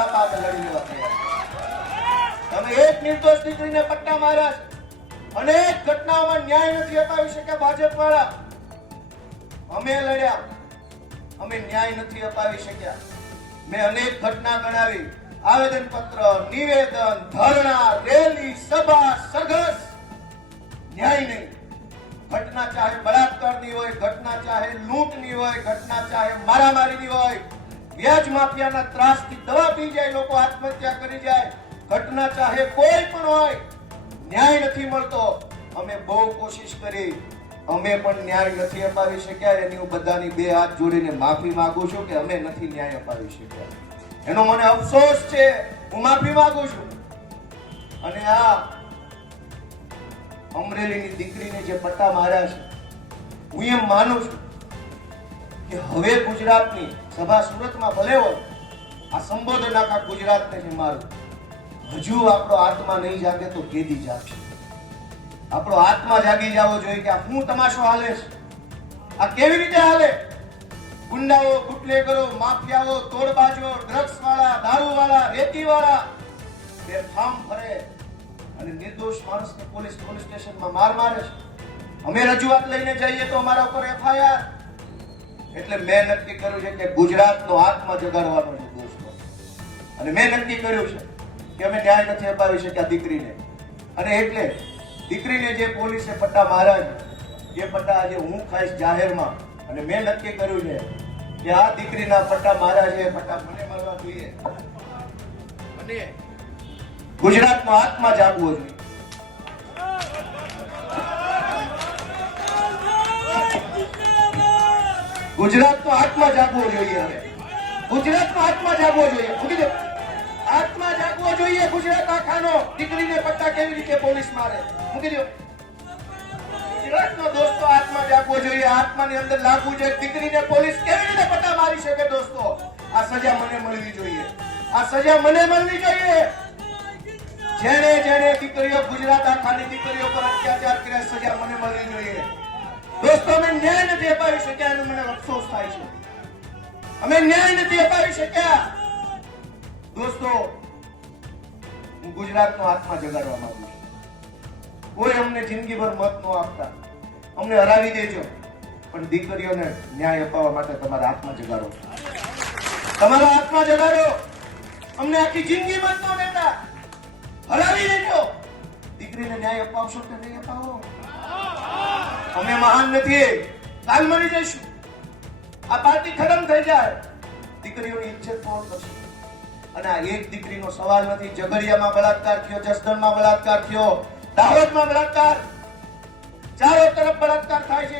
છાપા અમે લડી લેવા તૈયાર. તમે એક નિર્દોષ દીકરીને પટ્ટા માર્યા છે. અનેક ઘટનાઓમાં ન્યાય નથી અપાવી શક્યા ભાજપ વાળા. અમે લડ્યા, અમે ન્યાય નથી અપાવી શક્યા. મેં અનેક ઘટના ગણાવી, આવેદન પત્ર, નિવેદન, ધરણા, રેલી, સભા, સરઘસ, ન્યાય નહીં. ઘટના ચાહે બળાત્કારની હોય, ઘટના ચાહે લૂંટની હોય, ઘટના ચાહે મારામારીની હોય, વ્યાજ માફિયાના ત્રાસથી દવા પી જાય, લોકો આત્મહત્યા કરી જાય, ઘટના ચાહે કોઈ પણ હોય, ન્યાય નથી મળતો. અમે બહુ કોશિશ કરી, અમે પણ ન્યાય નથી અપાવી શક્યા. એની હું બધાની બે હાથ જોડીને માફી માંગુ છું કે અમે નથી ન્યાય અપાવી શક્યા. એનો મને અફસોસ છે, હું માફી માંગુ છું. અને આ અમરેલીની દીકરીને જે પટ્ટા માર્યા છે, હું એમ માનું છું કે હવે ગુજરાતની સભા સુરતમાં ભલે હોય, આ સંબોધન આખા ગુજરાતને છે મારું. હજુ આપણો આત્મા નહીં જાગે તો કેદી જાગશે? આપણો આત્મા જાગી જવો જોઈએ કે આ શું તમાશો હાલે છે, આ કેવી રીતે હાલે? ગુંડાઓ, બુટલેગરો, માફિયાઓ, તોડબાજો, ડ્રગ્સ વાળા, દારૂ વાળા, રેતી વાળા બેફામ ફરે અને નિર્દોષ માણસને પોલીસ સ્ટેશનમાં માર મારે છે. અમે રજૂઆત લઈને જઈએ તો અમારા ઉપર એફઆઈઆર. એટલે મેં નક્કી કર્યું છે કે ગુજરાતનો આત્મા જગાડવાનો છે દોસ્તો. અને મેં નક્કી કર્યું છે કે અમે ન્યાય નથી અપાવી શક્યા દીકરીને. અને એટલે દીકરીને જે પોલીસે પટ્ટા માર્યા છે, જે પટ્ટા આજે હું ખાઈશ જાહેરમાં, અને મેં નક્કી કર્યું છે કે આ દીકરીના પટ્ટા માર્યા છે, પટ્ટા મને મળવા જોઈએ. અને ગુજરાતનો આત્મા જાગવો જોઈએ. ગુજરાતનો આત્મા જાગવો જોઈએ. હવે ગુજરાતનો આત્મા જાગવો જોઈએ. આત્મા જાગવો જોઈએ ગુજરાત આખાનો. દીકરીને પટ્ટા કેવી રીતે પોલીસ મારે? મૂકી દો. ગુજરાતનો દોસ્તો આત્મા જાગવો જોઈએ. આત્માની અંદર લાગવું જોઈએ. દીકરીને પોલીસ કેવી રીતે પટ્ટા મારી શકે દોસ્તો? આ સજા મને મળવી જોઈએ. આ સજા મને મળવી જોઈએ. જેને જેને દીકરીઓ, ગુજરાત આખાની દીકરીઓ પર અત્યાચાર કર્યા, સજા મને મળવી જોઈએ. દોસ્તો, અમે ન્યાય નથી અપાવી શક્યા, એનો મને અફસોસ થાય છે. અમે ન્યાય નથી અપાવી શક્યા. દોસ્તો, હું ગુજરાતનો આત્મા જગાડવા માંગુ છું. કોઈ અમને જિંદગીભર મત ન આપતા, અમને હરાવી દેજો, પણ દીકરીઓને ન્યાય અપાવવા માટે તમારા આત્મા જગાડો. તમારા આત્મા જગાડો. અમને આખી જિંદગી મત ન દેતા, હરાવી દેજો. દીકરીને ન્યાય અપાવશો કે નહીં અપાવો? અમે મહાન નથી, કાલ મરી જઈશું. આ પાર્ટી ખતમ થઈ જાય, દીકરીઓની ઇજ્જત કોણ કરશે? અને આ એક દીકરીનો સવાલ નથી. ઝઘડિયામાં બળાત્કાર થયો, જસદણમાં બળાત્કાર થયો, દાહોદમાં બળાત્કાર, ચારો તરફ બળાત્કાર થાય છે.